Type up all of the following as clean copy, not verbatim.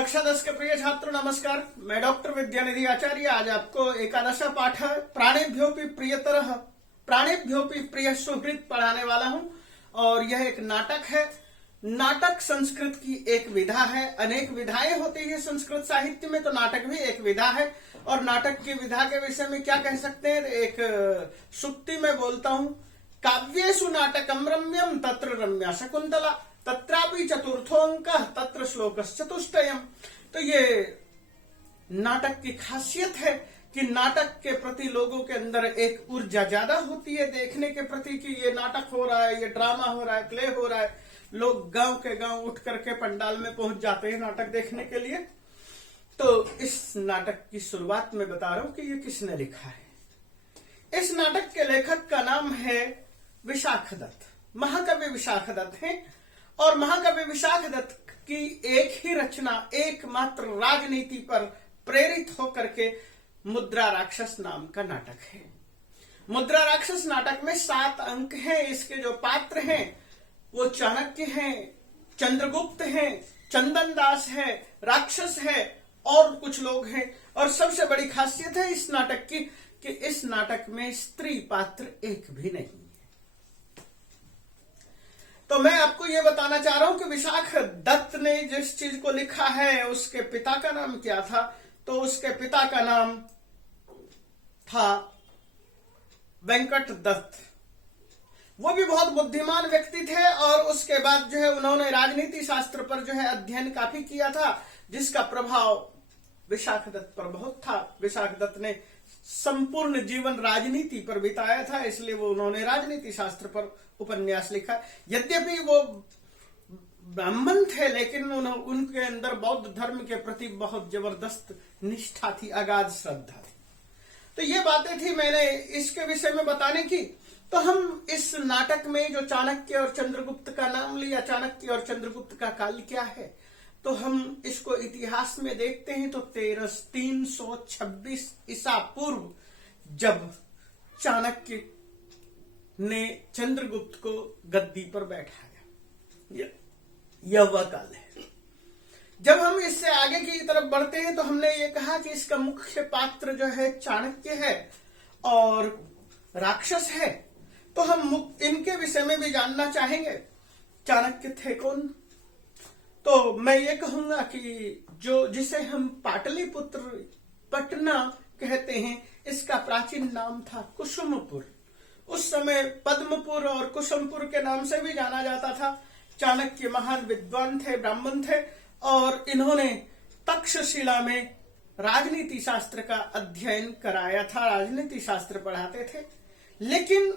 कक्षा 10 के प्रिय छात्रों नमस्कार। मैं डॉक्टर विद्यानिधि आचार्य आज आपको एकादश पाठ प्राणेभ्योपि प्रियतरः प्राणेभ्योपि प्रिय सुहृद पढ़ाने वाला हूं और यह एक नाटक है। नाटक संस्कृत की एक विधा है। अनेक विधाएं होती है संस्कृत साहित्य में, तो नाटक भी एक विधा है। और नाटक की विधा के विषय में क्या कह सकते हैं, एक सूक्ति में बोलता हूं, काव्येषु नाटकम रम्यम तत्र रम्या शकुंतला तत्रापि चतुर्थोंकः तत्र श्लोकश्चतुष्टयम्। तो ये नाटक की खासियत है कि नाटक के प्रति लोगों के अंदर एक ऊर्जा ज्यादा होती है देखने के प्रति कि ये नाटक हो रहा है, ये ड्रामा हो रहा है, प्ले हो रहा है। लोग गांव के गांव उठ करके पंडाल में पहुंच जाते हैं नाटक देखने के लिए। तो इस नाटक की शुरुआत में बता रहा हूं कि ये किसने लिखा है। इस नाटक के लेखक का नाम है विशाखदत्त। महाकवि विशाखदत्त हैं और महाकवि विशाखदत्त की एक ही रचना एकमात्र राजनीति पर प्रेरित होकर के मुद्रा राक्षस नाम का नाटक है। मुद्रा राक्षस नाटक में 7 अंक हैं। इसके जो पात्र हैं वो चाणक्य हैं, चंद्रगुप्त हैं, चंदन दास है, राक्षस है और कुछ लोग हैं। और सबसे बड़ी खासियत है इस नाटक की कि इस नाटक में स्त्री पात्र एक भी नहीं है। तो मैं आपको यह बताना चाह रहा हूं कि विशाखदत्त ने जिस चीज को लिखा है उसके पिता का नाम क्या था। तो उसके पिता का नाम था वेंकट दत्त। वो भी बहुत बुद्धिमान व्यक्ति थे और उसके बाद जो है उन्होंने राजनीति शास्त्र पर जो है अध्ययन काफी किया था, जिसका प्रभाव विशाखदत्त पर बहुत था। विशाखदत्त ने संपूर्ण जीवन राजनीति पर बिताया था, इसलिए वो उन्होंने राजनीति शास्त्र पर उपन्यास लिखा। यद्यपि वो ब्राह्मण थे लेकिन उनके अंदर बौद्ध धर्म के प्रति बहुत जबरदस्त निष्ठा थी, अगाध श्रद्धा थी। तो ये बातें थी मैंने इसके विषय में बताने की। तो हम इस नाटक में जो चाणक्य और चंद्रगुप्त का नाम लिया, चाणक्य और चंद्रगुप्त का काल क्या है, तो हम इसको इतिहास में देखते हैं। तो 326 ईसा पूर्व जब चाणक्य ने चंद्रगुप्त को गद्दी पर बैठाया, यह वह काल है। जब हम इससे आगे की तरफ बढ़ते हैं तो हमने ये कहा कि इसका मुख्य पात्र जो है चाणक्य है और राक्षस है। तो हम इनके विषय में भी जानना चाहेंगे। चाणक्य थे कौन? तो मैं ये कहूंगा कि जिसे हम पाटलिपुत्र, पटना कहते हैं, इसका प्राचीन नाम था कुसुमपुर। उस समय पद्मपुर और कुसुमपुर के नाम से भी जाना जाता था। चाणक्य महान विद्वान थे, ब्राह्मण थे और इन्होंने तक्षशिला में राजनीति शास्त्र का अध्ययन कराया था, राजनीति शास्त्र पढ़ाते थे। लेकिन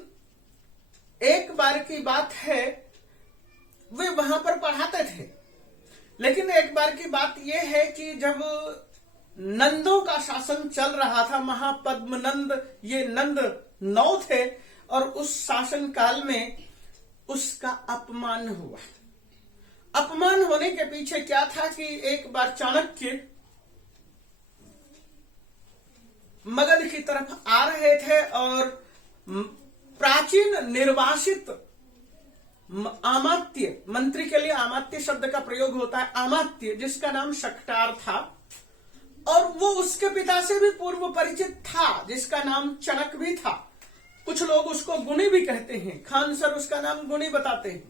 एक बार की बात है, वे वहां पर पढ़ाते थे, लेकिन एक बार की बात यह है कि जब नंदों का शासन चल रहा था, महापद्मनंद ये नंद 9 थे और उस शासन काल में उसका अपमान हुआ। अपमान होने के पीछे क्या था कि एक बार चाणक्य मगध की तरफ आ रहे थे और प्राचीन निर्वासित अमात्य, मंत्री के लिए अमात्य शब्द का प्रयोग होता है, अमात्य, जिसका नाम शक्टार था और वो उसके पिता से भी पूर्व परिचित था, जिसका नाम चणक भी था। कुछ लोग उसको गुणी भी कहते हैं, खान सर उसका नाम गुणी बताते हैं।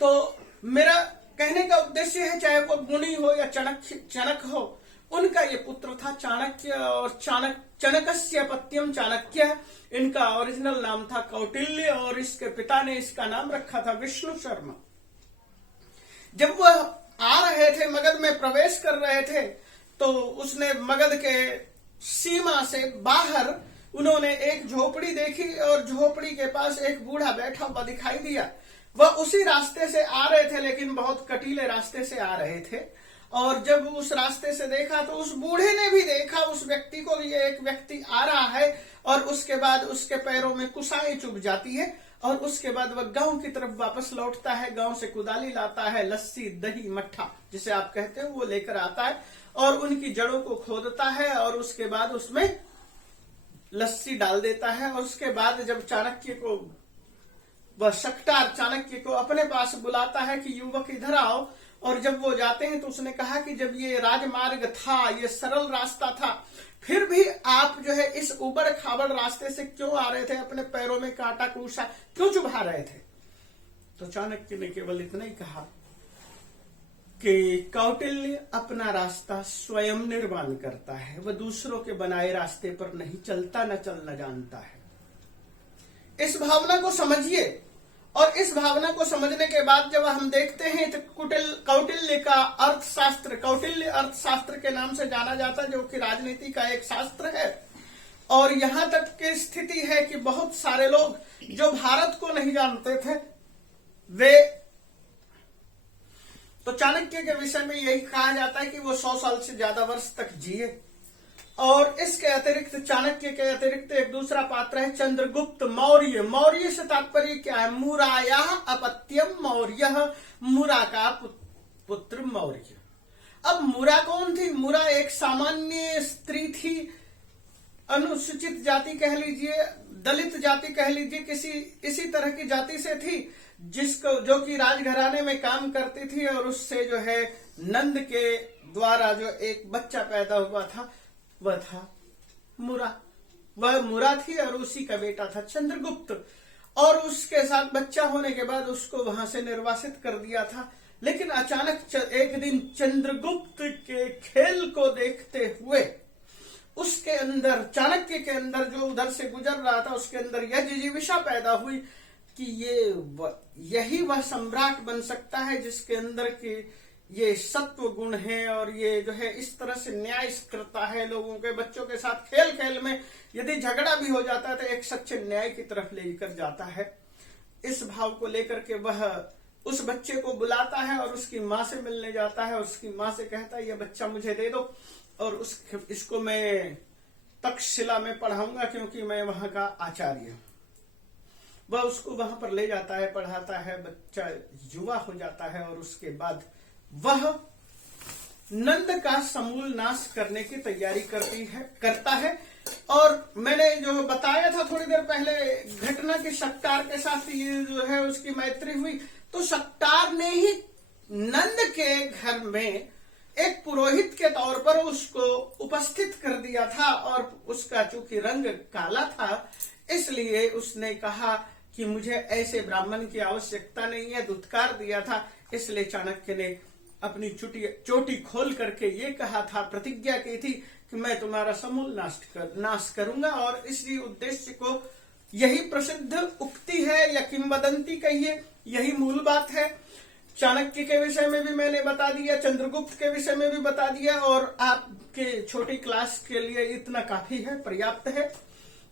तो मेरा कहने का उद्देश्य है, चाहे वो गुणी हो या चणक हो, उनका ये पुत्र था चाणक्य और चणकस्य पत्यम चाणक्य। इनका ओरिजिनल नाम था कौटिल्य और इसके पिता ने इसका नाम रखा था विष्णु शर्मा। जब वह आ रहे थे, मगध में प्रवेश कर रहे थे, तो उसने मगध के सीमा से बाहर उन्होंने एक झोपड़ी देखी और झोपड़ी के पास एक बूढ़ा बैठा हुआ दिखाई दिया। वह उसी रास्ते से आ रहे थे लेकिन बहुत कटीले रास्ते से आ रहे थे। और जब उस रास्ते से देखा तो उस बूढ़े ने भी देखा उस व्यक्ति को, ये एक व्यक्ति आ रहा है। और उसके बाद उसके पैरों में कुशाएं चुभ जाती है और उसके बाद वह गांव की तरफ वापस लौटता है। गांव से कुदाली लाता है, लस्सी, दही, मट्ठा जिसे आप कहते हो, वो लेकर आता है और उनकी जड़ों को खोदता है और उसके बाद उसमें लस्सी डाल देता है। और उसके बाद जब चाणक्य को वह शक्टार चाणक्य को अपने पास बुलाता है कि युवक इधर आओ, और जब वो जाते हैं तो उसने कहा कि जब ये राजमार्ग था, ये सरल रास्ता था, फिर भी आप जो है इस उबड़ खाबड़ रास्ते से क्यों आ रहे थे, अपने पैरों में कांटा कूसा क्यों चुभा रहे थे? तो चाणक्य ने केवल इतना ही कहा कि कौटिल्य अपना रास्ता स्वयं निर्माण करता है, वह दूसरों के बनाए रास्ते पर नहीं चलता, न चलना जानता है। इस भावना को समझिए, और इस भावना को समझने के बाद जब हम देखते हैं तो कौटिल्य का अर्थशास्त्र, कौटिल्य अर्थशास्त्र के नाम से जाना जाता है, जो कि राजनीति का एक शास्त्र है। और यहां तक की स्थिति है कि बहुत सारे लोग जो भारत को नहीं जानते थे, वे तो चाणक्य के विषय में यही कहा जाता है कि वो 100 साल से ज्यादा वर्ष तक जिए। और इसके अतिरिक्त, चाणक्य के अतिरिक्त एक दूसरा पात्र है चंद्रगुप्त मौर्य। मौर्य से तात्पर्य क्या है? मुराया अपत्यम मौर्य, मुरा का पुत्र मौर्य। अब मुरा कौन थी? मुरा एक सामान्य स्त्री थी, अनुसूचित जाति कह लीजिए, दलित जाति कह लीजिए, इसी तरह की जाति से थी, जो कि राजघराने में काम करती थी। और उससे जो है नंद के द्वारा जो एक बच्चा पैदा हुआ था वह था मुरा, वह मुरा थी, और उसी का बेटा था चंद्रगुप्त। और उसके साथ बच्चा होने के बाद उसको वहां से निर्वासित कर दिया था। लेकिन अचानक एक दिन चंद्रगुप्त के खेल को देखते हुए उसके अंदर, चाणक्य के अंदर, जो उधर से गुजर रहा था, उसके अंदर यह जिजीविषा पैदा हुई कि यही वह सम्राट बन सकता है जिसके अंदर के ये सत्व गुण है, और ये जो है इस तरह से न्याय करता है लोगों के, बच्चों के साथ खेल खेल में यदि झगड़ा भी हो जाता है तो एक सच्चे न्याय की तरफ लेकर जाता है। इस भाव को लेकर के वह उस बच्चे को बुलाता है और उसकी माँ से मिलने जाता है, और उसकी माँ से कहता है, ये बच्चा मुझे दे दो और इसको मैं तक्षशिला में पढ़ाऊंगा, क्योंकि मैं वहां का आचार्य हूं। वह उसको वहां पर ले जाता है, पढ़ाता है, बच्चा युवा हो जाता है, और उसके बाद वह नंद का समूल नाश करने की तैयारी करता है। और मैंने जो बताया था थोड़ी देर पहले घटना के शक्टार के साथ ये जो है उसकी मैत्री हुई, तो शक्टार ने ही नंद के घर में एक पुरोहित के तौर पर उसको उपस्थित कर दिया था। और उसका चूंकि रंग काला था, इसलिए उसने कहा कि मुझे ऐसे ब्राह्मण की आवश्यकता नहीं है, धुतकार दिया था। इसलिए चाणक्य ने अपनी चोटी खोल करके ये कहा था, प्रतिज्ञा की थी कि मैं तुम्हारा समूल नाश करूंगा। और इसी उद्देश्य को, यही प्रसिद्ध उक्ति है या किंवदंती कहिए, यही मूल बात है। चाणक्य के विषय में भी मैंने बता दिया, चंद्रगुप्त के विषय में भी बता दिया, और आपके छोटी क्लास के लिए इतना काफी है, पर्याप्त है।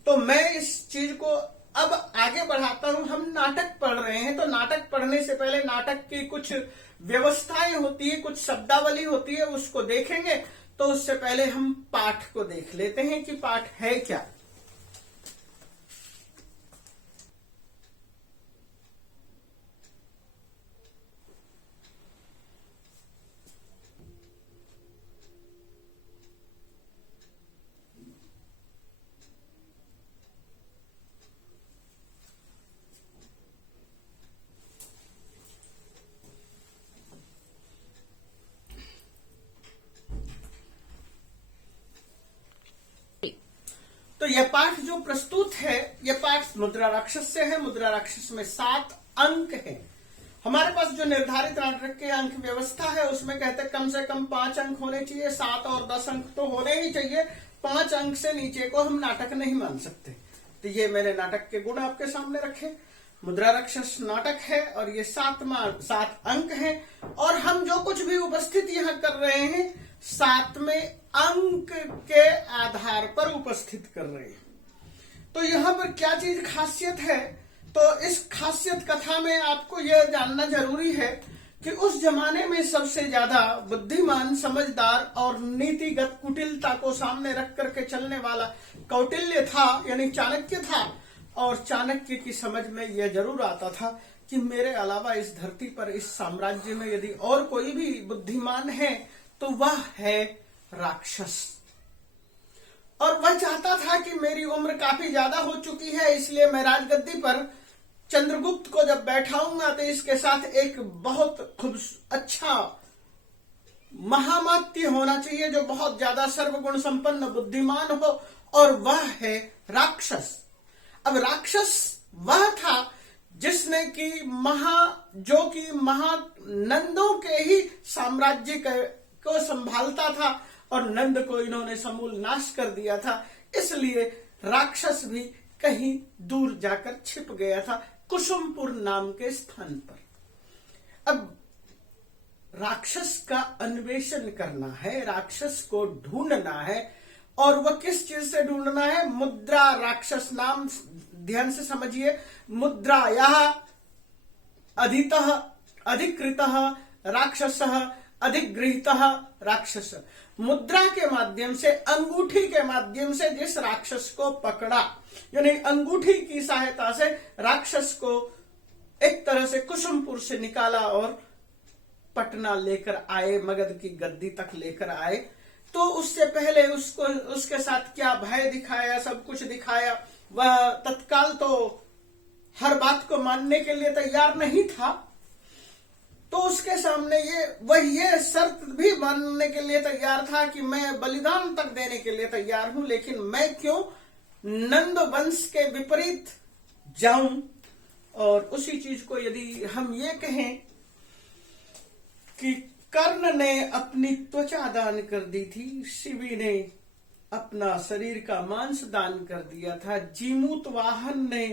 तो मैं इस चीज को अब आगे बढ़ाता हूं। हम नाटक पढ़ रहे हैं, तो नाटक पढ़ने से पहले नाटक की कुछ व्यवस्थाएं होती है, कुछ शब्दावली होती है, उसको देखेंगे। तो उससे पहले हम पाठ को देख लेते हैं कि पाठ है क्या। तो यह पाठ जो प्रस्तुत है, यह पाठ मुद्रा राक्षस से है। मुद्रा राक्षस में 7 अंक हैं। हमारे पास जो निर्धारित नाटक के अंक व्यवस्था है, उसमें कहते हैं कम से कम 5 अंक होने चाहिए, 7 और 10 अंक तो होने ही चाहिए। 5 अंक से नीचे को हम नाटक नहीं मान सकते। तो ये मैंने नाटक के गुण आपके सामने रखे। मुद्रा राक्षस नाटक है और ये 7 अंक हैं, और हम जो कुछ भी उपस्थित यहाँ कर रहे हैं 7वें अंक के आधार पर उपस्थित कर रहे हैं। तो यहाँ पर क्या चीज खासियत है, तो इस खासियत कथा में आपको यह जानना जरूरी है कि उस जमाने में सबसे ज्यादा बुद्धिमान, समझदार और नीतिगत कुटिलता को सामने रख करके चलने वाला कौटिल्य था, यानी चाणक्य था। और चाणक्य की समझ में यह जरूर आता था कि मेरे अलावा इस धरती पर, इस साम्राज्य में यदि और कोई भी बुद्धिमान है तो वह है राक्षस। और वह चाहता था कि मेरी उम्र काफी ज्यादा हो चुकी है, इसलिए मैं राजगद्दी पर चंद्रगुप्त को जब बैठाऊंगा तो इसके साथ एक बहुत अच्छा महामात्य होना चाहिए जो बहुत ज्यादा सर्वगुण संपन्न बुद्धिमान हो, और वह है राक्षस। अब राक्षस वह था जिसने कि जो कि महानंदों के ही साम्राज्य को संभालता था, और नंद को इन्होंने समूल नाश कर दिया था। इसलिए राक्षस भी कहीं दूर जाकर छिप गया था, कुसुमपुर नाम के स्थान पर। अब राक्षस का अन्वेषण करना है, राक्षस को ढूंढना है, और वह किस चीज से ढूंढना है? मुद्रा राक्षस नाम, ध्यान से समझिए, मुद्रा यह अधिकृत राक्षस अधिगृहित राक्षस। मुद्रा के माध्यम से, अंगूठी के माध्यम से जिस राक्षस को पकड़ा, यानी अंगूठी की सहायता से राक्षस को एक तरह से कुसुमपुर से निकाला और पटना लेकर आए, मगध की गद्दी तक लेकर आए। तो उससे पहले उसके साथ क्या भय दिखाया, सब कुछ दिखाया। वह तत्काल तो हर बात को मानने के लिए तैयार नहीं था, तो उसके सामने ये शर्त भी मानने के लिए तैयार था कि मैं बलिदान तक देने के लिए तैयार हूं, लेकिन मैं क्यों नंद वंश के विपरीत जाऊं। और उसी चीज को यदि हम ये कहें कि कर्ण ने अपनी त्वचा दान कर दी थी, शिवी ने अपना शरीर का मांस दान कर दिया था, जीमूत वाहन ने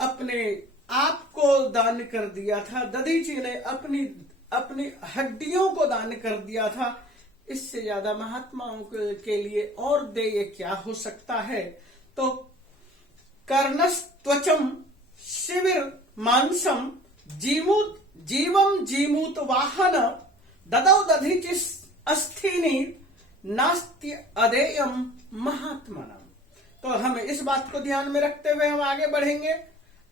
अपने आप को दान कर दिया था, दधीची ने अपनी हड्डियों को दान कर दिया था। इससे ज्यादा महात्माओं के लिए और देय क्या हो सकता है? तो कर्णस्त्वचम शिविर मांसम जीवम जीमूत वाहन ददौ दधीचि अस्थीनि नास्ति अदेयम महात्मनम। तो हम इस बात को ध्यान में रखते हुए हम आगे बढ़ेंगे।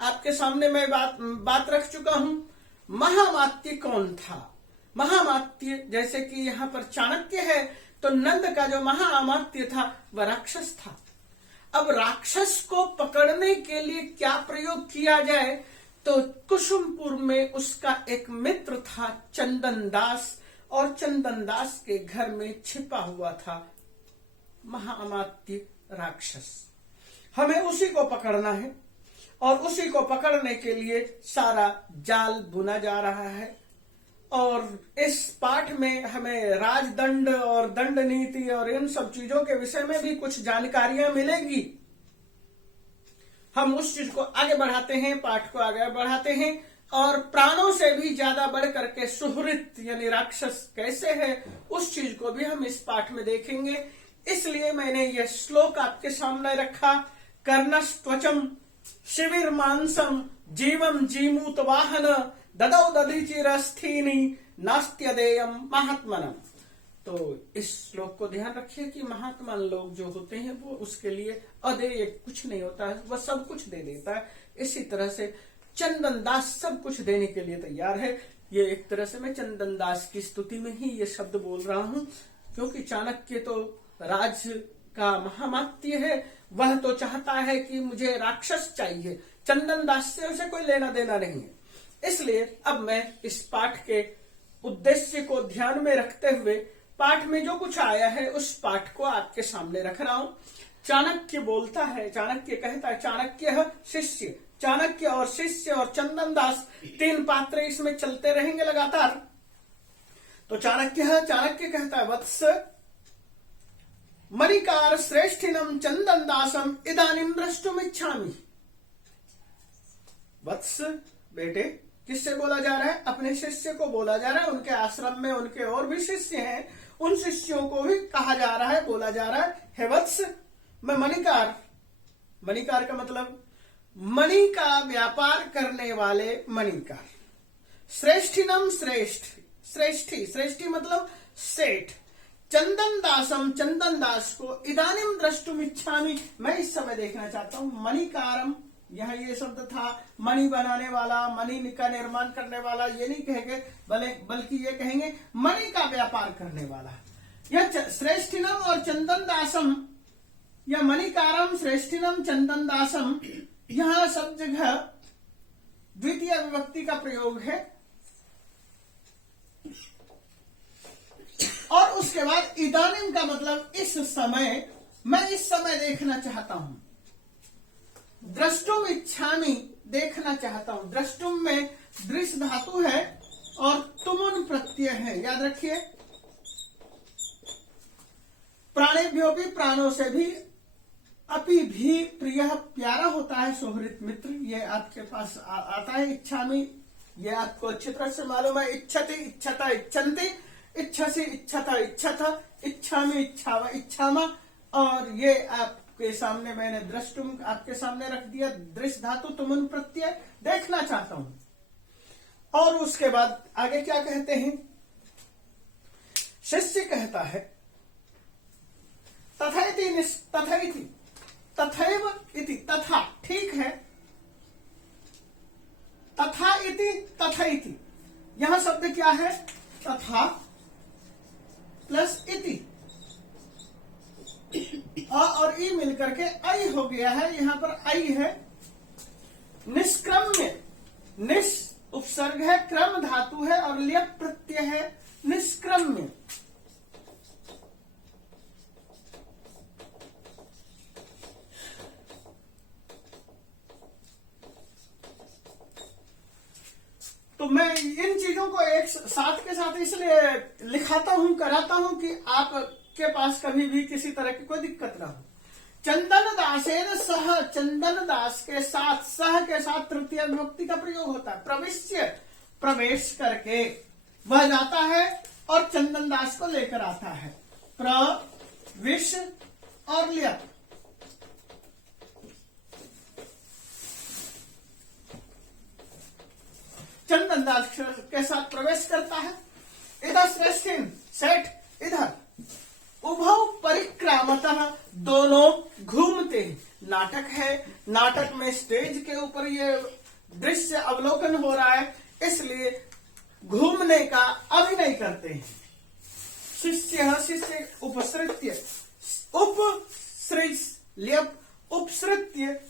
आपके सामने मैं बात रख चुका हूं। महामात्य कौन था? महामात्य जैसे कि यहाँ पर चाणक्य है, तो नंद का जो महामात्य था वह राक्षस था। अब राक्षस को पकड़ने के लिए क्या प्रयोग किया जाए? तो कुसुमपुर में उसका एक मित्र था चंदन दास, और चंदन दास के घर में छिपा हुआ था महामात्य राक्षस। हमें उसी को पकड़ना है, और उसी को पकड़ने के लिए सारा जाल बुना जा रहा है। और इस पाठ में हमें राजदंड और दंड नीति और इन सब चीजों के विषय में भी कुछ जानकारियां मिलेगी। हम उस चीज को आगे बढ़ाते हैं, पाठ को आगे बढ़ाते हैं, और प्राणों से भी ज्यादा बढ़ करके सुहृत यानी राक्षस कैसे है, उस चीज को भी हम इस पाठ में देखेंगे। इसलिए मैंने यह श्लोक आपके सामने रखा। कर्णस्त्वचम शिविर मांसम जीवम जीमूत वाहन ददौ दधीचिरस्थीनि नास्त्यदेयम महात्मनम। तो इस श्लोक को ध्यान रखिए कि महात्मान लोग जो होते हैं वो उसके लिए अदेय कुछ नहीं होता है, वह सब कुछ दे देता है। इसी तरह से चंदन दास सब कुछ देने के लिए तैयार है। ये एक तरह से मैं चंदन दास की स्तुति में ही ये शब्द बोल रहा हूं, क्योंकि चाणक्य तो राज का महामात्य है, वह तो चाहता है कि मुझे राक्षस चाहिए, चंदन दास से उसे कोई लेना देना नहीं है। इसलिए अब मैं इस पाठ के उद्देश्य को ध्यान में रखते हुए पाठ में जो कुछ आया है उस पाठ को आपके सामने रख रहा हूं। चाणक्य बोलता है, चाणक्य कहता है, चाणक्य शिष्य, चाणक्य और शिष्य और चंदन दास, तीन पात्र इसमें चलते रहेंगे लगातार। तो चाणक्य कहता है, वत्स मणिकार श्रेष्ठिनम चंदन दासम इदानीम द्रष्टुम इच्छामि। वत्स बेटे, किससे बोला जा रहा है? अपने शिष्य को बोला जा रहा है। उनके आश्रम में उनके और भी शिष्य हैं, उन शिष्यों को भी कहा जा रहा है, बोला जा रहा है, हे वत्स, मैं मणिकार का मतलब मणि का व्यापार करने वाले मणिकार, श्रेष्ठिनम श्रेष्ठी मतलब सेठ, चंदन दासम चंदन दास को इदानीम द्रष्टुम इच्छामि, मैं इस समय देखना चाहता हूं। मणिकारम, यहाँ ये शब्द था मणि बनाने वाला, मणि का निर्माण करने वाला, ये नहीं कहेंगे, बल्कि ये कहेंगे मणि का व्यापार करने वाला। यह श्रेष्ठिनम और चंदन दासम, या मणिकारम श्रेष्ठिनम चंदन दासम, यहां सब जगह द्वितीय विभक्ति का प्रयोग है। और उसके बाद इदानीम का मतलब इस समय, मैं इस समय देखना चाहता हूं। द्रष्टुम इच्छामि, देखना चाहता हूं। द्रष्टुम में दृश्य धातु है और तुमुन प्रत्यय है, याद रखिए। प्राणेभ्यो भी, प्राणों से भी, अपि भी प्रिय, प्यारा होता है, सोहृत मित्र, ये आपके पास आता है। इच्छामि, ये आपको अच्छी तरह से मालूम है। इच्छति, इच्छता, इच्छन्ति, इच्छसि, इच्छता, इच्छथ, इच्छामि, इच्छावा, इच्छामा। और ये आपके सामने मैंने द्रष्टुम आपके सामने रख दिया, दृश्य धातु तुमुन प्रत्यय, देखना चाहता हूं। और उसके बाद आगे क्या कहते हैं? शिष्य कहता है तथैति, तथैति, तथैव इति, तथा, ठीक है। तथा इति, तथैति, यहां शब्द क्या है? तथा प्लस इति, अ और ई मिलकर के ऐ हो गया है। यहां पर ऐ है। निष्क्रम्य, निस उपसर्ग है, क्रम धातु है और ल्यप प्रत्यय है। निष्क्रम्य, तो मैं इन चीजों को एक साथ के साथ इसलिए लिखाता हूं, कराता हूं कि आपके पास कभी भी किसी तरह की कोई दिक्कत ना हो। चंदन दासेन सह, चंदन दास के साथ, सह के साथ तृतीय विभक्ति का प्रयोग होता है। प्रविश्य, प्रवेश करके वह जाता है और चंदन दास को लेकर आता है। प्रविश और ल्यप, चंदन दास के साथ प्रवेश करता है। इधर श्रेष्ठिन, सेठ इधर, उभौ परिक्रामतः, दोनों घूमते। नाटक है, नाटक में स्टेज के ऊपर ये दृश्य अवलोकन हो रहा है, इसलिए घूमने का अभिनय करते हैं। शिष्य, शिष्य उपसृत्य, उपसृत, उपसृत्य,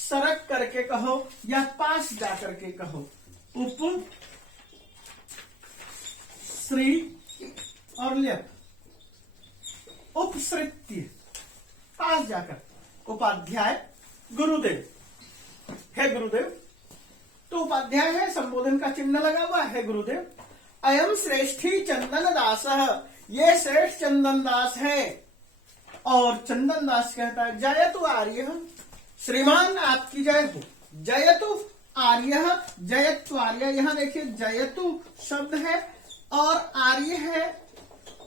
सरक करके कहो या पास जा करके कहो। उप, श्री और ल्यप, उपसृत्य, पास जाकर। उपाध्याय, गुरुदेव, है गुरुदेव, तो उपाध्याय है, संबोधन का चिन्ह लगा हुआ है गुरुदेव। अयम श्रेष्ठी चंदन दास, ये श्रेष्ठ चंदन दास है। और चंदन दास कहता है जयतु आर्य, श्रीमान आपकी जय हो। जयतु आर्य, जयत्व आर्य, यहां देखिए जयतु शब्द है और आर्य है।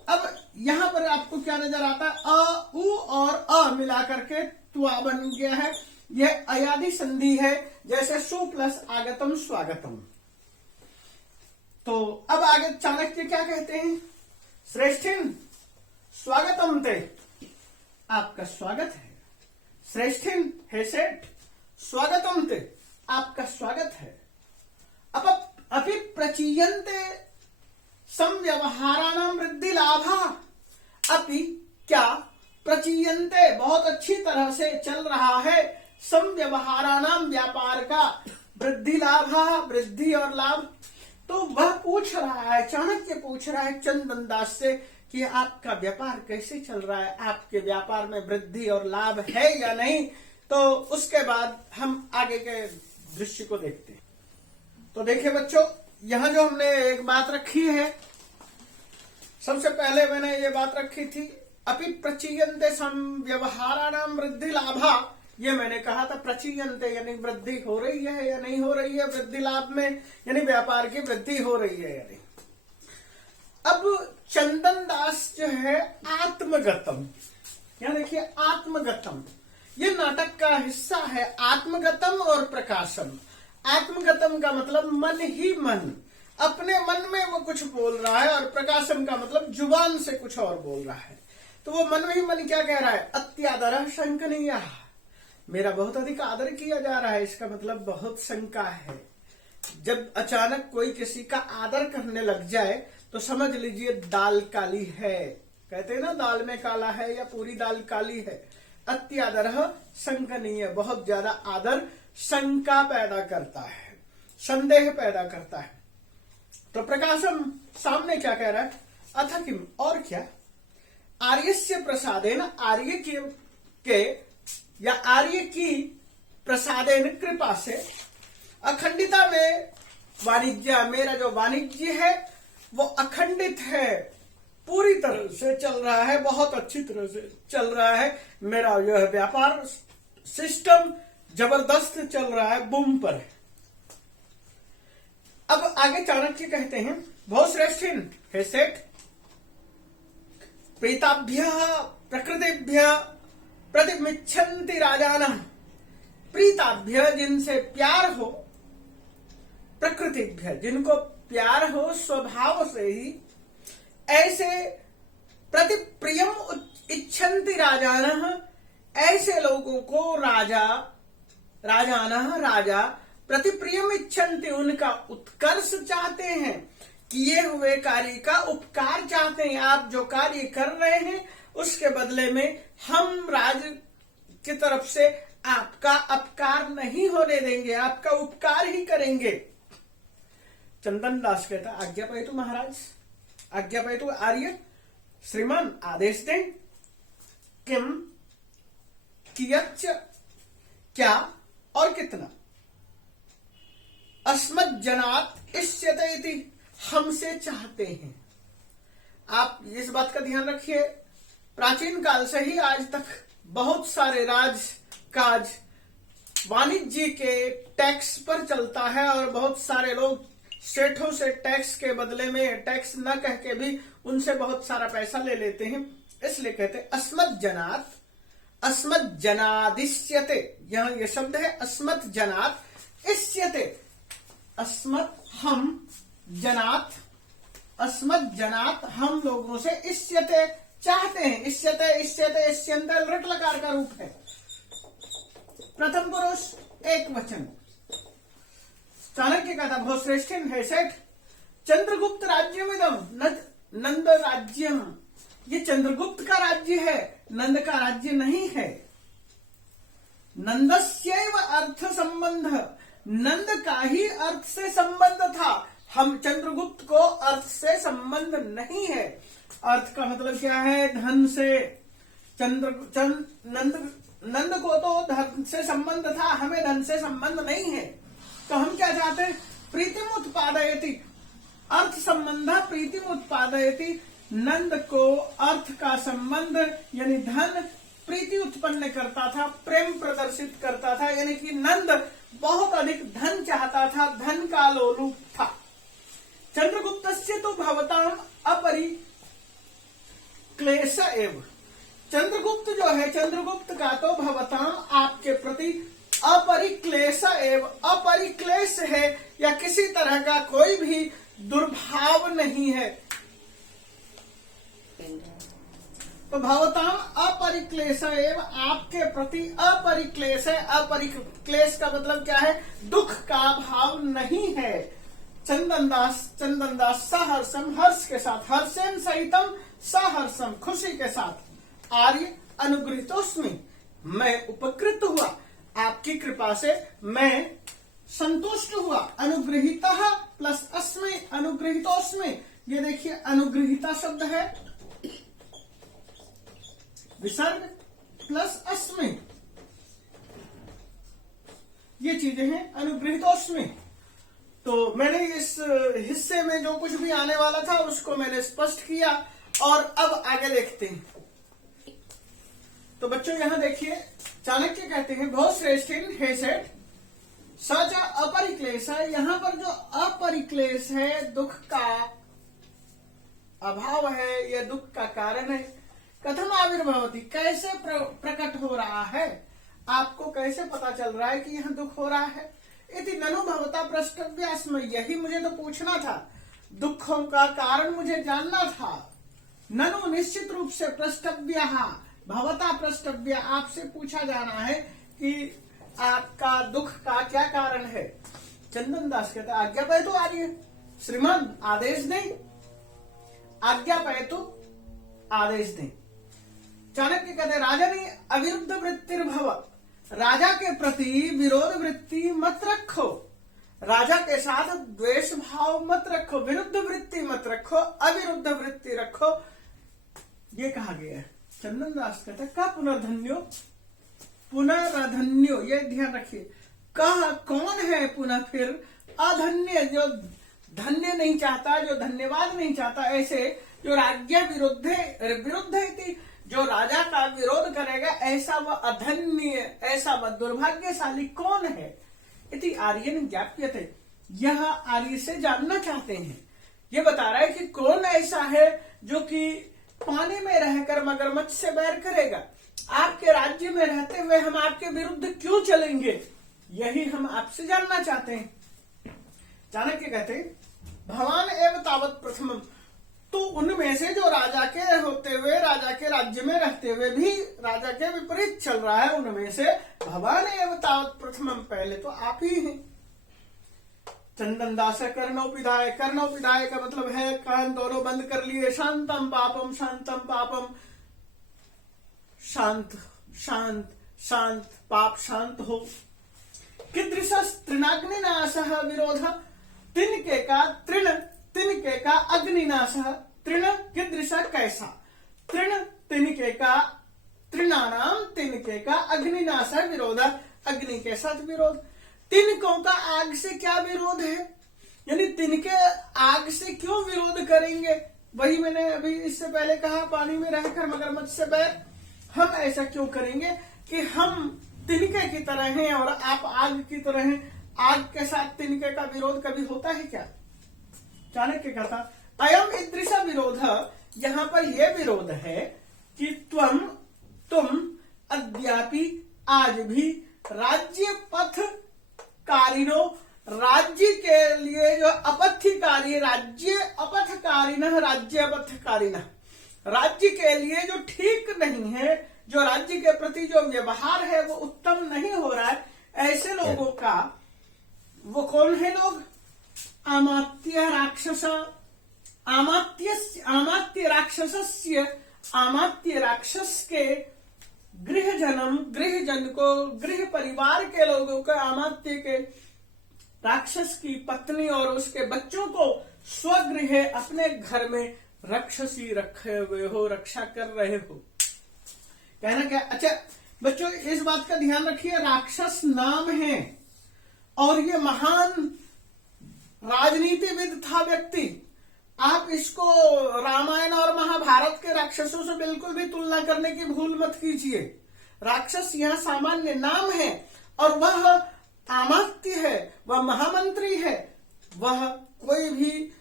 अब यहां पर आपको क्या नजर आता है? अ, उ और अ मिला करके त्वा बन गया है। यह अयादि संधि है, जैसे सु प्लस आगतम स्वागतम। तो अब आगे चाणक्य क्या कहते हैं? श्रेष्ठिन स्वागतम ते, आपका स्वागत है। श्रेष्ठिन है सेठ, स्वागतम ते, आपका स्वागत है। अब अपि प्रचीयन्ते संव्यवहाराणाम वृद्धि लाभा, अपि क्या, प्रचीयन्ते बहुत अच्छी तरह से चल रहा है, संव्यवहाराणाम व्यापार का, वृद्धि लाभा वृद्धि और लाभ। तो वह पूछ रहा है, चाणक्य पूछ रहा है चंदन दास से कि आपका व्यापार कैसे चल रहा है, आपके व्यापार में वृद्धि और लाभ है या नहीं। तो उसके बाद हम आगे के दृश्य को देखते हैं। तो देखिए बच्चों, यहां जो हमने एक बात रखी है, सबसे पहले मैंने ये बात रखी थी अपि प्रचीयन्ते संव्यवहाराणाम वृद्धि लाभा। ये मैंने कहा था प्रचीयन्ते यानी वृद्धि हो रही है या नहीं हो रही है, वृद्धि लाभ में यानी व्यापार की वृद्धि हो रही है या नहीं। अब चंदन दास जो है आत्मगतम, यहां देखिए आत्मगतम, ये नाटक का हिस्सा है। आत्मगतम और प्रकाशम। आत्मगतम का मतलब मन ही मन, अपने मन में वो कुछ बोल रहा है, और प्रकाशम का मतलब जुबान से कुछ और बोल रहा है। तो वो मन में ही मन क्या कह रहा है? अत्यादर शंकनीय, मेरा बहुत अधिक आदर किया जा रहा है, इसका मतलब बहुत शंका है। जब अचानक कोई किसी का आदर करने लग जाए तो समझ लीजिए दाल काली है। कहते हैं ना दाल में काला है या पूरी दाल काली है। अत्यादर शंकनीय, बहुत ज्यादा आदर शंका पैदा करता है, संदेह पैदा करता है। तो प्रकाशम सामने क्या कह रहा है? अथ किम, और क्या, आर्यस्य प्रसादेन, आर्य के या आर्य की प्रसादेन कृपा से, अखंडिता में वाणिज्य, मेरा जो वाणिज्य है वो अखंडित है, पूरी तरह से चल रहा है, बहुत अच्छी तरह से चल रहा है, मेरा यह व्यापार सिस्टम जबरदस्त चल रहा है, बूम पर है। अब आगे चाणक्य कहते हैं, बहुत श्रेष्ठ हे सेठ, प्रीताभ्य प्रकृतिभ्य प्रतिमिच्छन्ति राजानः, प्रीताभ्य जिनसे प्यार हो, प्रकृतिभ्य जिनको प्यार हो स्वभाव से ही, ऐसे प्रतिप्रियम इच्छन्ति राजानः, ऐसे लोगों को राजा प्रतिप्रियम इच्छन्ति, उनका उत्कर्ष चाहते हैं, किए हुए कार्य का उपकार चाहते हैं। आप जो कार्य कर रहे हैं उसके बदले में हम राज की तरफ से आपका अपकार नहीं होने देंगे, आपका उपकार ही करेंगे। चंदन दास कहता, आज्ञा पायतु महाराज, आज्ञा पायतु आर्य श्रीमान, आदेश दें। किम, कियच्च, क्या और कितना, अस्मत् जनात् इष्यते इति, हमसे चाहते हैं। आप इस बात का ध्यान रखिए, प्राचीन काल से ही आज तक बहुत सारे राज काज वाणिज्य के टैक्स पर चलता है और बहुत सारे लोग सेठों से टैक्स के बदले में टैक्स न कह के भी उनसे बहुत सारा पैसा ले लेते हैं। इसलिए कहते हैं अस्मत् जनात्, अस्मत् जनादिष्यते, यहां ये शब्द है अस्मत् जनात् इष्यते, अस्मत् हम, जनात् अस्मत् जनात् हम लोगों से, इष्यते चाहते हैं, इष्यते इष्यते इष्यन्ते लृट लकार का रूप है, प्रथम पुरुष एक वचन। चाणक्य कहता, बहुत श्रेष्ठ है सेठ, चंद्रगुप्त राज्यमिदं नंद राज्यम, ये चंद्रगुप्त का राज्य है, नंद का राज्य नहीं है। नंदस्यैव अर्थ संबंध, नंद का ही अर्थ से संबंध था, हम चंद्रगुप्त को अर्थ से संबंध नहीं है। अर्थ का मतलब क्या है, धन से। नंद को तो धन से संबंध था, हमें धन से संबंध नहीं है। तो हम क्या चाहते हैं, प्रीतिम उत्पादयति, अर्थ संबंध प्रीतिम उत्पादयति, नंद को अर्थ का संबंध यानी धन प्रीति उत्पन्न करता था, प्रेम प्रदर्शित करता था, यानी कि नंद बहुत अधिक धन चाहता था, धन का लोलुप था। चंद्रगुप्तस्य तो भवताम अपरिक्लेश एव, चंद्रगुप्त जो है, चंद्रगुप्त का तो भवताम आपके प्रति अपरिक्लेश एव, अपरिक्लेश है या किसी तरह का कोई भी दुर्भाव नहीं है। तो भवताम अपरिक्लेश एव, आपके प्रति अपरिक्लेश है, अपरिक्लेश का मतलब क्या है, दुख का भाव नहीं है। चंदन दास सहर्षम, हर्ष के साथ, हर्षेन सहितम सहर्षम, खुशी के साथ, आर्य अनुगृहीतोस्मि, मैं उपकृत हुआ, आपकी कृपा से मैं संतुष्ट हुआ। अनुगृहीतः प्लस अस्मि, अनुगृहीतोस्मि, ये देखिए अनुगृहीता शब्द है, विसर्ग प्लस अस्मि, ये चीजें हैं अनुगृहीतोस्मि। तो मैंने इस हिस्से में जो कुछ भी आने वाला था उसको मैंने स्पष्ट किया और अब आगे देखते हैं। तो बच्चों यहां देखिए, चाणक्य कहते हैं, बहुत श्रेष्ठ हे सेठ, सच अपरिक्लेश है, यहां पर जो अपरिक्लेश है, दुख का अभाव है, यह दुख का कारण है। कथम आविर्भवति, कैसे प्रकट हो रहा है, आपको कैसे पता चल रहा है कि यहाँ दुख हो रहा है। इति ननु भवता प्रष्टव्यास्म, यही मुझे तो पूछना था, दुखों का कारण मुझे जानना था। ननु निश्चित रूप से, प्रष्टव्य भवता प्रष्टव्य, आपसे पूछा जाना है कि आपका दुख का क्या कारण है। चंदन दास कहता, आज्ञा पाए तो आर्य श्रीमान, आदेश दें, आज्ञा पाए तो आदेश दें। चाणक्य कहते, राजनी अविरुद्ध वृत्तिर्भव, राजा के प्रति विरोध वृत्ति मत रखो, राजा के साथ द्वेष भाव मत रखो, विरुद्ध वृत्ति मत रखो, अविरुद्ध वृत्ति रखो, ये कहा गया है। चंदन दास कहते का पुनर्धन्यो, पुनर्धन्यो, ये ध्यान रखिए। कहा कौन है पुनः फिर अधन्य, जो धन्य नहीं चाहता, जो धन्यवाद नहीं चाहता, ऐसे जो राज्य विरुद्ध है, जो राजा का विरोध करेगा, ऐसा वह अधन्य, ऐसा वह दुर्भाग्यशाली कौन है? इति आर्यन ज्ञाप्यते, यह आर्य से जानना चाहते हैं। ये बता रहा है कि कौन ऐसा है जो कि पानी में रहकर मगरमच्छ से बैर करेगा। आपके राज्य में रहते हुए हम आपके विरुद्ध क्यों चलेंगे, यही हम आपसे जानना चाहते हैं। चाणक्य कहते भवान एव तावत प्रथमम, तो उनमें से जो राजा के होते हुए, राजा के राज्य में रहते हुए भी राजा के विपरीत चल रहा है, उनमें से भवान एव तावत प्रथमम, पहले तो आप ही हैं। चंदन दास कर्णोपिधाय, कर्णोपिधाय का मतलब है कान दोनों बंद कर लिए। शांतम पापम, शांतम पापम, शांत शांत शांत, पाप शांत हो। कीदृशस् तृणाग्निनाशः विरोध, तिनके का तृण, तिनके का अग्निनाशः, तृण कीदृश कैसा, तृण तिनके का, तृणानाम तिनके का अग्निनाशः विरोध, अग्नि के साथ विरोध। तिनकों का आग से क्या विरोध है, यानी तिनके आग से क्यों विरोध करेंगे? वही मैंने अभी इससे पहले कहा, पानी में रहकर मगरमच्छ से बैर। हम ऐसा क्यों करेंगे कि हम तिनके की तरह हैं और आप आग की तरह हैं? आग के साथ तिनके का विरोध कभी होता है क्या? चाणक्य कहता अयम ईदृश विरोध, यहाँ पर यह विरोध है कि तुम अद्यापि आज भी राज्य पथ कारिणो, राज्य के लिए जो अपथकारी, राज्य अपथकारिण, राज्य अपथकारिण, राज्य के लिए जो ठीक नहीं है, जो राज्य के प्रति जो व्यवहार है वो उत्तम नहीं हो रहा है, ऐसे लोगों का, वो कौन है लोग? आमात्य राक्षस, आमात्य राक्षसस्य, आमात्य राक्षस के गृहजन को, गृह परिवार के लोगों को, आमात्य के राक्षस की पत्नी और उसके बच्चों को स्वगृह, अपने घर में राक्षसी रखे हुए हो, रक्षा कर रहे हो। कहना क्या? अच्छा बच्चों इस बात का ध्यान रखिए, राक्षस नाम है और ये महान राजनीतिविद था व्यक्ति। आप इसको रामायण और महाभारत के राक्षसों से बिल्कुल भी तुलना करने की भूल मत कीजिए। राक्षस यहाँ सामान्य नाम है और वह आमात्य है, वह महामंत्री है, वह कोई भी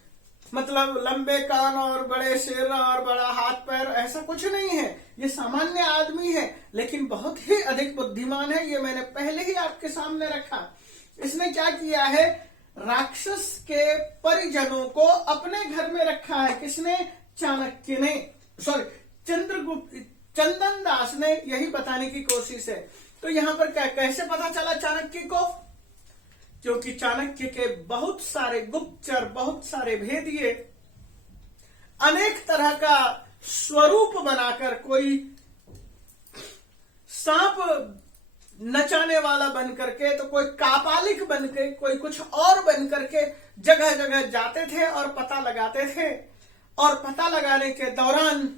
मतलब लंबे कान और बड़े सिर और बड़ा हाथ पैर ऐसा कुछ नहीं है। ये सामान्य आदमी है लेकिन बहुत ही अधिक बुद्धिमान है। ये मैंने पहले ही आपके सामने रखा। इसने क्या किया है? राक्षस के परिजनों को अपने घर में रखा है। किसने? चाणक्य ने, सॉरी चंद्रगुप्त, चंदन दास ने यही बताने की कोशिश है। तो यहां पर कैसे पता चला चाणक्य को? क्योंकि चाणक्य के बहुत सारे गुप्तचर, बहुत सारे भेदिये, अनेक तरह का स्वरूप बनाकर, कोई सांप नचाने वाला बन करके, तो कोई कापालिक बन के, कोई कुछ और बन करके जगह जगह जाते थे और पता लगाते थे। और पता लगाने के दौरान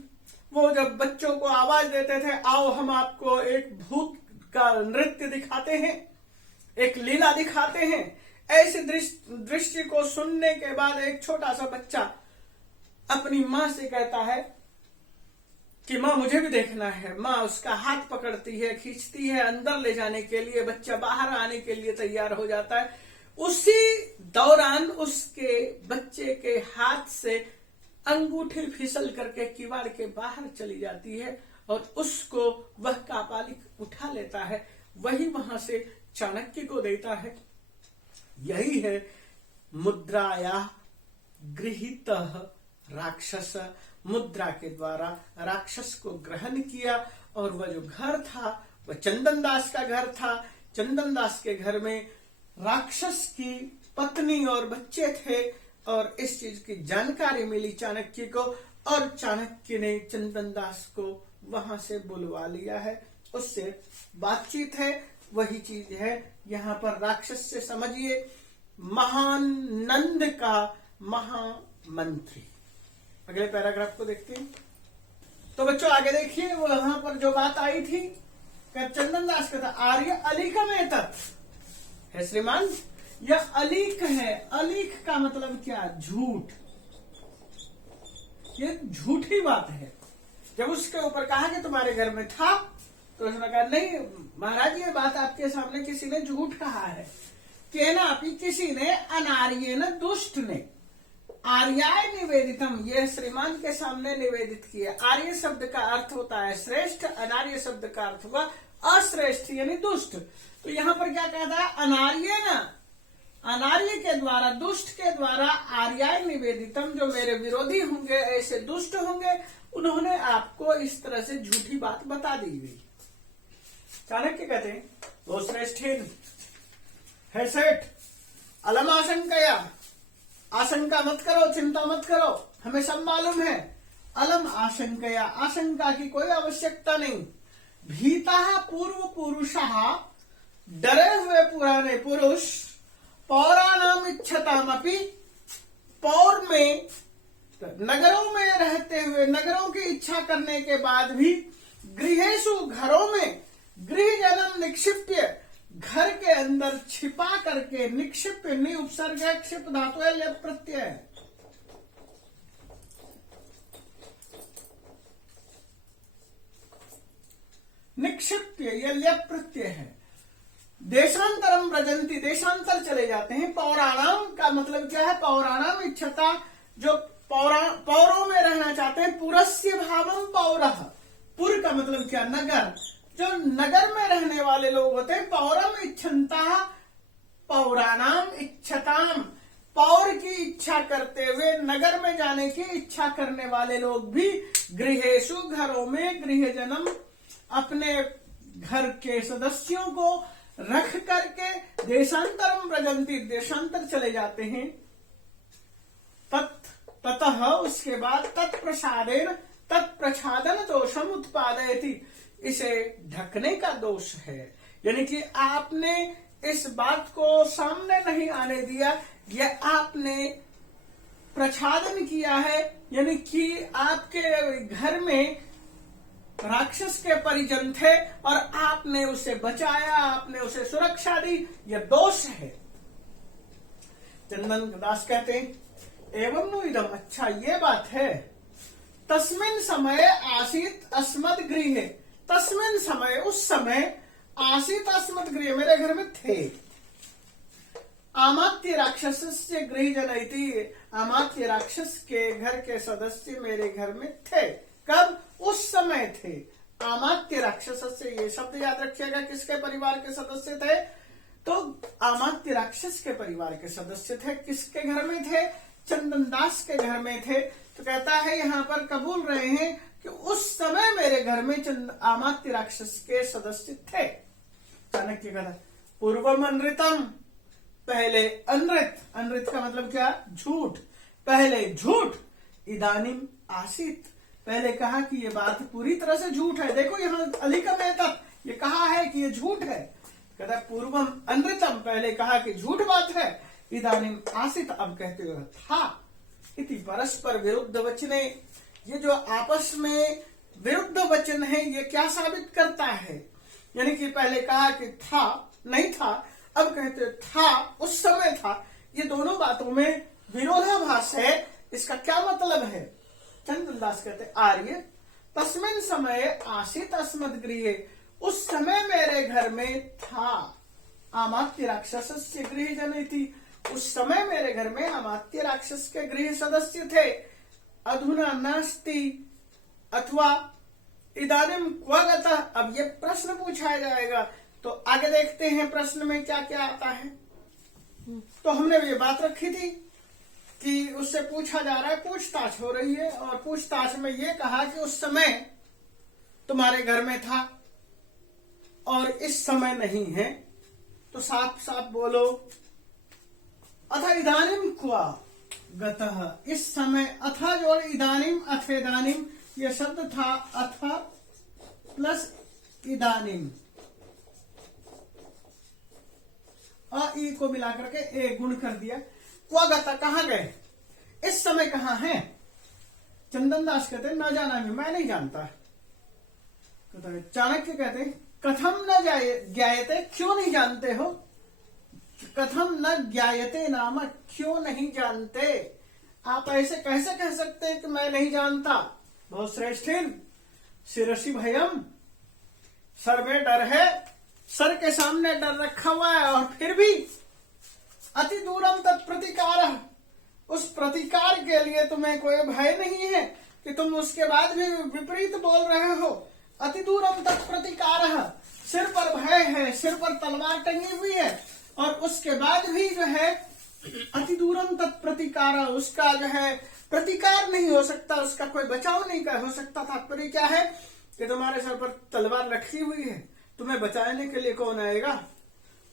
वो जब बच्चों को आवाज देते थे, आओ हम आपको एक भूत का नृत्य दिखाते हैं, एक लीला दिखाते हैं। ऐसे दृश्य को सुनने के बाद एक छोटा सा बच्चा अपनी माँ से कहता है कि माँ मुझे भी देखना है। माँ उसका हाथ पकड़ती है, खींचती है अंदर ले जाने के लिए। बच्चा बाहर आने के लिए तैयार हो जाता है। उसी दौरान उसके बच्चे के हाथ से अंगूठी फिसल करके किवाड़ के बाहर चली जाती है और उसको वह कापालिक उठा लेता है। वही वहां से चाणक्य को देता है। यही है मुद्राया गृहीत राक्षस। मुद्रा के द्वारा राक्षस को ग्रहण किया और वह जो घर था वह चंदन दास का घर था। चंदन दास के घर में राक्षस की पत्नी और बच्चे थे और इस चीज की जानकारी मिली चाणक्य को और चाणक्य ने चंदन दास को वहां से बुलवा लिया है। उससे बातचीत है, वही चीज है यहाँ पर। राक्षस से समझिए महान नंद का महामंत्री। अगले पैराग्राफ को देखते हैं। तो बच्चों आगे देखिए, वो वहां पर जो बात आई थी, चंदन दास कहता आर्य अलीकम एतत् है श्रीमान, यह अलीक है। अलीक का मतलब क्या? झूठ। ये झूठी बात है। जब उसके ऊपर कहा कि तुम्हारे घर में था, तो उसने कहा नहीं महाराज, ये बात आपके सामने किसी ने झूठ कहा है। केनापि किसी ने, अनार्य न दुष्ट ने, आर्याय निवेदितम, यह श्रीमान के सामने निवेदित किया। आर्य शब्द का अर्थ होता है श्रेष्ठ, अनार्य शब्द का अर्थ हुआ अश्रेष्ठ यानी दुष्ट। तो यहाँ पर क्या कहता है? अनार्य न, अनार्य के द्वारा, दुष्ट के द्वारा, आर्याय निवेदितम, जो मेरे विरोधी होंगे, ऐसे दुष्ट होंगे, उन्होंने आपको इस तरह से झूठी बात बता दी गई। चाणक्य कहते हैं वो श्रेष्ठीन है सेठ, अलम आशंकया, आशंका मत करो, चिंता मत करो, हमें सब मालूम है। अलम आशंकया, आशंका की कोई आवश्यकता नहीं। भीता पूर्व पुरुषः, डरे हुए पुराने पुरुष, पौराणाम इच्छतामपि, पौर में, नगरों में रहते हुए, नगरों की इच्छा करने के बाद भी, गृहेषु, घरों में, गृह जन्म निक्षिप्य, घर के अंदर छिपा करके, निक्षिप्य, नि उपसर्ग है, क्षिप धातु है, लेप प्रत्यय है। निक्षिप्य ये लेप प्रत्यय है। देशांतरम व्रजंती, देशांतर चले जाते हैं। पौराणाम का मतलब क्या है? पौराणाम इच्छता, जो पौरों में रहना चाहते हैं। पुरस्य भावम पौरः, पुर का मतलब क्या? नगर। जो नगर में रहने वाले लोग होते हैं, पौरम इच्छन्ता, पौराणाम इच्छताम, पौर की इच्छा करते हुए नगर में जाने की इच्छा करने वाले लोग भी, गृहेषु, घरों में, गृह जन्म, अपने घर के सदस्यों को रख करके, देशांतरम व्रजंती, देशांतर चले जाते हैं। ततः, उसके बाद, तत्प्रसादेन, तत्प्रसादन दोषम उत्पादयति, इसे ढकने का दोष है। यानी कि आपने इस बात को सामने नहीं आने दिया, यह आपने प्रच्छादन किया है, यानी कि आपके घर में राक्षस के परिजन थे और आपने उसे बचाया, आपने उसे सुरक्षा दी, यह दोष है। चंदन दास कहते हैं एवं नु इदम, अच्छा ये बात है। तस्मिन समय आसीत अस्मद गृहे, तस्मिन समय, उस समय, आसीत अस्मद गृह, मेरे घर में थे। अमात्य राक्षस से गृह जनयति, अमात्य राक्षस के घर के सदस्य मेरे घर में थे। कब? उस समय थे। अमात्य राक्षस से, ये शब्द याद रखिएगा, किसके परिवार के सदस्य थे? तो अमात्य राक्षस के परिवार के सदस्य थे। किसके घर में थे? चंदन दास के घर में थे। तो कहता है यहाँ पर कबूल रहे हैं कि उस समय मेरे घर में अमात्य राक्षस के सदस्य थे। चाणक्य कहता पूर्वम अनृतम, पहले अनृत, अनृत का मतलब क्या? झूठ, पहले झूठ। इदानीम आसीत, पहले कहा कि ये बात पूरी तरह से झूठ है। देखो यहाँ अलीकम एतत्, ये कहा है कि ये झूठ है। कहता पूर्वम अनृतम, पहले कहा कि झूठ बात है। इदानीम आसीत, अब कहते हुए था। इति परस्पर विरुद्ध वचने, ये जो आपस में विरुद्ध वचन है, ये क्या साबित करता है? यानी कि पहले कहा कि था, नहीं था, अब कहते था, उस समय था। ये दोनों बातों में विरोधाभास है। इसका क्या मतलब है? चंदन दास कहते आर्य तस्मिन समय आसीत अस्मद गृहे, उस समय मेरे घर में था। अमात्य राक्षस से गृह जनयति, उस समय मेरे घर में अमात्य राक्षस के गृह सदस्य थे। अधुना नास्ति, अथवा इदानीम क्व गतः, अब ये प्रश्न पूछा जाएगा। तो आगे देखते हैं प्रश्न में क्या क्या आता है। तो हमने ये बात रखी थी कि उससे पूछा जा रहा है, पूछताछ हो रही है, और पूछताछ में ये कहा कि उस समय तुम्हारे घर में था और इस समय नहीं है। तो साफ साफ बोलो। अथ इदानीम क्वा गतः, इस समय, अथा जोड़ इदानीम, अथेदानीम, यह शब्द था अथ प्लस इदानीम, अ ई को मिलाकर के ए गुण कर दिया। क्वा गता, कहां गए, इस समय कहां है। चंदन दास कहते हैं न जाना, मैं नहीं जानता। चाणक्य कहते हैं कथम न ज्ञायते, क्यों नहीं जानते हो। कथम न ज्ञायते नाम, क्यों नहीं जानते। आप ऐसे कैसे कह सकते हैं कि मैं नहीं जानता। बहुत श्रेष्ठिन शिरसी भयम, सर में डर है, सर के सामने डर रखा हुआ है और फिर भी अति दूरम तत्प्रतिकार, उस प्रतिकार के लिए तुम्हें कोई भय नहीं है कि तुम उसके बाद भी विपरीत बोल रहे हो। अति दूरम तत्प्रतिकार, सिर पर भय है, सिर पर तलवार टंगी हुई है और उसके बाद भी जो है अति दूरम तत्प्रतिकार, उसका जो है प्रतिकार नहीं हो सकता, उसका कोई बचाव नहीं हो सकता। तात्पर्य क्या है कि तुम्हारे सर पर तलवार रखी हुई है, तुम्हें बचाने के लिए कौन आएगा,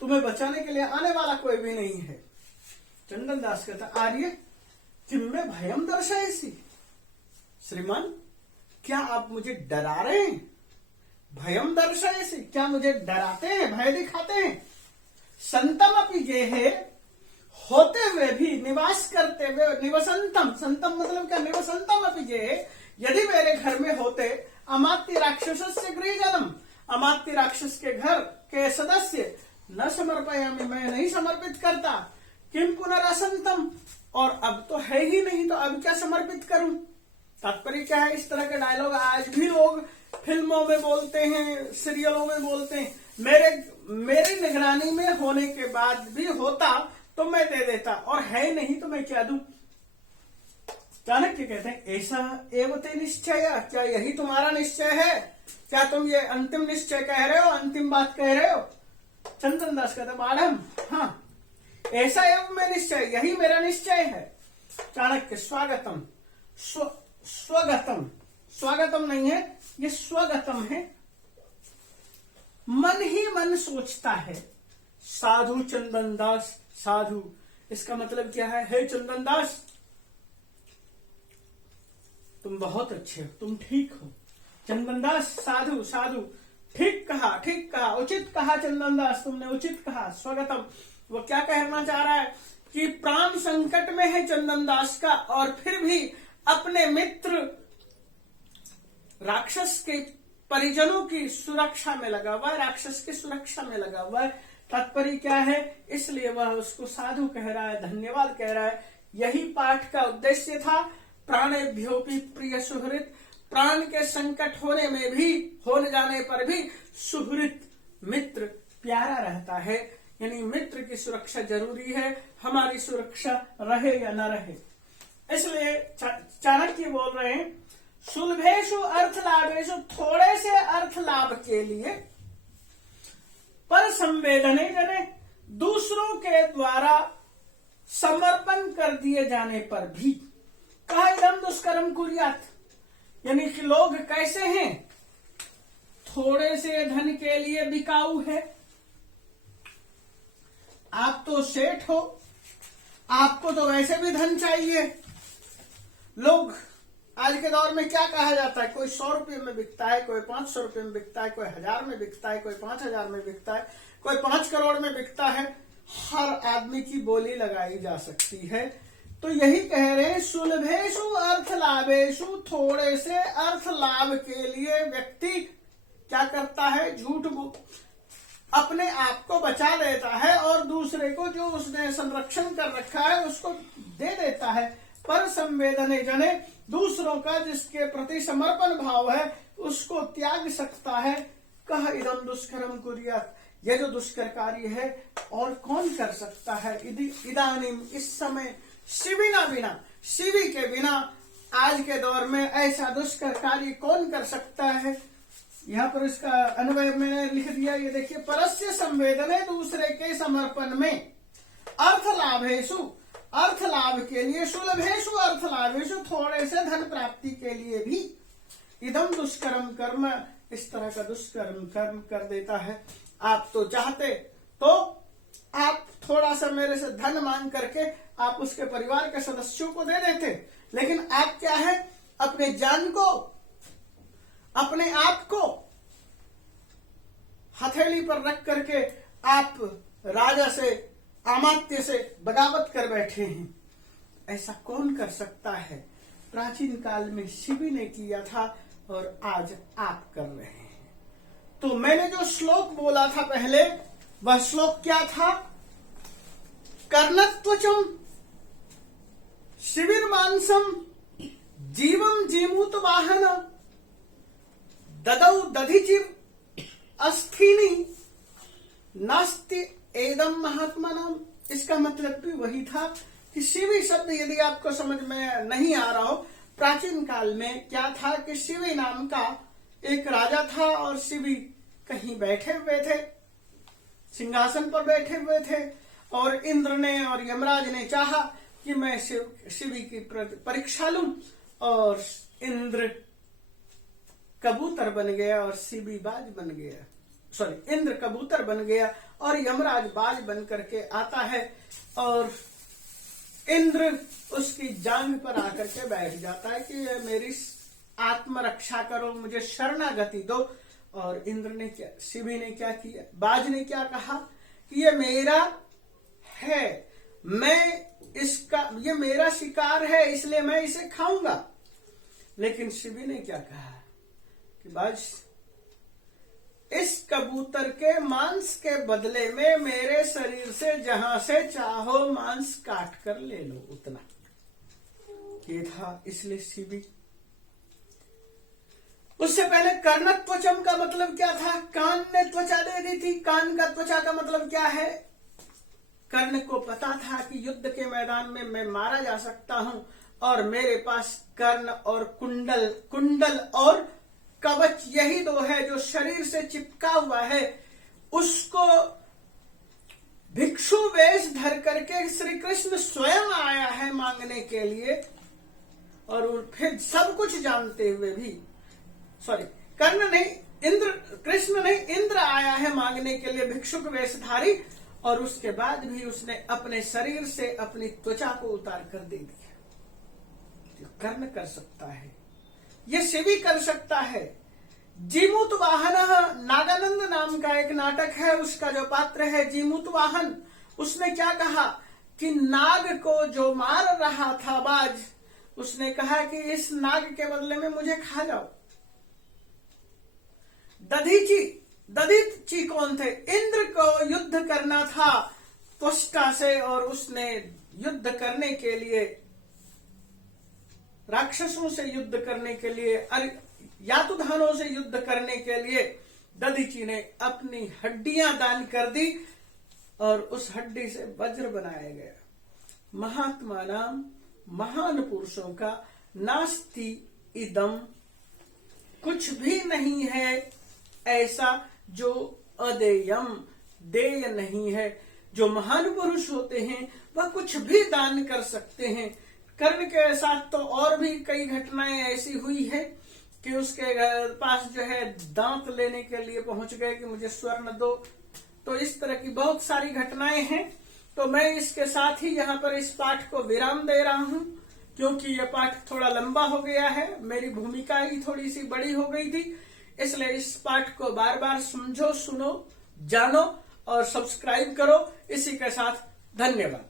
तुम्हें बचाने के लिए आने वाला कोई भी नहीं है। चंदन दास कहता आर्य किम में भयम दर्शायसी, श्रीमान क्या आप मुझे डरा रहे हैं। भयम दर्शायसी, क्या मुझे डराते हैं, भय दिखाते हैं। संतम अपि गेहे, होते हुए भी, निवास करते हुए, निवसंतम, संतम मतलब क्या, निवसंतम अपि गेहे, यदि मेरे घर में होते, अमात्य राक्षस से गृहजनम, अमात्य राक्षस के घर के सदस्य, न समर्पयामि, मैं नहीं समर्पित करता। किम पुनरसंतम, और अब तो है ही नहीं, तो अब क्या समर्पित करूं। तात्पर्य क्या है, इस तरह के डायलॉग आज भी लोग फिल्मों में बोलते हैं, सीरियलों में बोलते हैं। मेरी निगरानी में होने के बाद भी होता तो मैं दे देता, और है नहीं तो मैं क्या दूं। चाणक्य कहते हैं ऐसा एवते निश्चय, क्या यही तुम्हारा निश्चय है, क्या तुम ये अंतिम निश्चय कह रहे हो, अंतिम बात कह रहे हो। चंदन दास कहते बाढ़म, हाँ ऐसा एवं में निश्चय, यही मेरा निश्चय है। चाणक्य स्वागतम, स्वगतम, स्वागतम नहीं है ये स्वगतम है, मन ही मन सोचता है। साधु चंदन दास, साधु इसका मतलब क्या है, हे चंदन दास तुम बहुत अच्छे हो, तुम ठीक हो। चंदन दास साधु, साधु ठीक कहा, ठीक कहा, उचित कहा चंदन दास, तुमने उचित कहा। स्वगतम, वो क्या कहना चाह रहा है कि प्राण संकट में है चंदन दास का, और फिर भी अपने मित्र राक्षस के परिजनों की सुरक्षा में लगा हुआ है, राक्षस की सुरक्षा में लगा हुआ है। तात्पर्य क्या है, इसलिए वह उसको साधु कह रहा है, धन्यवाद कह रहा है। यही पाठ का उद्देश्य था। प्राणेभ्योपि प्रिय सुहृत, प्राण के संकट होने में भी, होने जाने पर भी सुहृत मित्र प्यारा रहता है। यानी मित्र की सुरक्षा जरूरी है, हमारी सुरक्षा रहे या न रहे। इसलिए चाणक्य बोल रहे हैं सुलभेषु अर्थ लाभेषु, थोड़े से अर्थ लाभ के लिए, पर संवेदने जने, दूसरों के द्वारा समर्पण कर दिए जाने पर भी, कहा इदम दुष्कर्म कुर्यात, यानी कि लोग कैसे हैं, थोड़े से धन के लिए बिकाऊ है। आप तो सेठ हो, आपको तो वैसे भी धन चाहिए। लोग आज के दौर में क्या कहा जाता है, कोई 100 रुपये में बिकता है, कोई 500 रुपये में बिकता है, कोई 1000 में बिकता है, कोई 5000 में बिकता है, कोई 5 करोड़ में बिकता है। हर आदमी की बोली लगाई जा सकती है। तो यही कह रहे हैं सुलभेषु अर्थ लाभेषु, थोड़े से अर्थ लाभ के लिए व्यक्ति क्या करता है, झूठ अपने आप को बचा देता है और दूसरे को जो उसने संरक्षण कर रखा है उसको दे देता है। पर संवेदने जने, दूसरों का जिसके प्रति समर्पण भाव है उसको त्याग सकता है। कह इदम दुष्कर्म कुर्यात, यह जो दुष्कर कार्य है और कौन कर सकता है। इदानीम, इस समय, शिविना बिना, शिवी के बिना आज के दौर में ऐसा दुष्कर कार्य कौन कर सकता है। यहाँ पर इसका अन्वय मैंने लिख दिया, ये देखिए, परस्य संवेदने, दूसरे के समर्पण में, अर्थ लाभेषु, अर्थ लाभ के लिए, सुलभेषु अर्थ लाभेषु, थोड़े से धन प्राप्ति के लिए भी, इदम दुष्कर्म कर्म, इस तरह का दुष्कर्म कर्म कर देता है। आप तो चाहते तो आप थोड़ा सा मेरे से धन मांग करके आप उसके परिवार के सदस्यों को दे देते, लेकिन आप क्या है, अपने जान को, अपने आप को हथेली पर रख करके आप राजा से अमात्य से बगावत कर बैठे हैं। ऐसा कौन कर सकता है? प्राचीन काल में शिवी ने किया था और आज आप कर रहे हैं। तो मैंने जो श्लोक बोला था पहले, वह श्लोक क्या था? कर्णत्वचम शिविर्मांसम जीवम जीमूत वाहन ददौ दधिचिर अस्थिनी नास्ति एदम महात्मानाम। इसका मतलब भी वही था कि शिवी शब्द यदि आपको समझ में नहीं आ रहा हो, प्राचीन काल में क्या था कि शिवी नाम का एक राजा था और शिवी कहीं बैठे हुए थे, सिंहासन पर बैठे हुए थे, और इंद्र ने और यमराज ने चाहा कि मैं शिवी की परीक्षा लूं, और इंद्र कबूतर बन गया और शिवी बाज बन गया। इंद्र कबूतर बन गया और यमराज बाज बन करके आता है, और इंद्र उसकी जांघ पर आकर के बैठ जाता है कि मेरी आत्मरक्षा करो, मुझे शरणागति दो। और इंद्र ने क्या, शिवी ने क्या किया? बाज ने क्या कहा कि ये मेरा है, ये मेरा शिकार है, इसलिए मैं इसे खाऊंगा। लेकिन शिवी ने क्या कहा कि बाज, इस कबूतर के मांस के बदले में मेरे शरीर से जहां से चाहो मांस काट कर ले लो, उतना ये था। इसलिए शिवी। उससे पहले कर्णत्वचम का मतलब क्या था? कान ने त्वचा दे दी थी। कान का त्वचा का मतलब क्या है? कर्ण को पता था कि युद्ध के मैदान में मैं मारा जा सकता हूं, और मेरे पास कर्ण और कुंडल और कवच, यही दो है जो शरीर से चिपका हुआ है। उसको भिक्षु वेश धर करके श्री कृष्ण स्वयं आया है मांगने के लिए, और फिर सब कुछ जानते हुए भी, कर्ण नहीं, कृष्ण नहीं, इंद्र आया है मांगने के लिए भिक्षुक वेशधारी, और उसके बाद भी उसने अपने शरीर से अपनी त्वचा को उतार कर दे दिया। कर्ण कर सकता है, ये शिवी कर सकता है। जीमूत वाहन, नागानंद नाम का एक नाटक है, उसका जो पात्र है जीमूत वाहन, उसने क्या कहा कि नाग को जो मार रहा था बाज, उसने कहा कि इस नाग के बदले में मुझे खा जाओ। दधीची कौन थे? इंद्र को युद्ध करना था त्वष्टा से, और उसने युद्ध करने के लिए, राक्षसों से युद्ध करने के लिए, यातुधानों से युद्ध करने के लिए दधीची ने अपनी हड्डियां दान कर दी, और उस हड्डी से वज्र बनाया गया। महात्मा नाम, महान पुरुषों का नास्ति इदम, कुछ भी नहीं है ऐसा जो अदेयम, देय नहीं है। जो महान पुरुष होते हैं वह कुछ भी दान कर सकते हैं। कर्ण के साथ तो और भी कई घटनाएं ऐसी हुई है कि उसके पास जो है दांत लेने के लिए पहुंच गए कि मुझे स्वर्ण दो। तो इस तरह की बहुत सारी घटनाएं हैं। तो मैं इसके साथ ही यहाँ पर इस पाठ को विराम दे रहा हूँ, क्योंकि यह पाठ थोड़ा लंबा हो गया है, मेरी भूमिका ही थोड़ी सी बड़ी हो गई थी। इसलिए इस पाठ को बार बार समझो, सुनो, जानो और सब्सक्राइब करो। इसी के साथ धन्यवाद।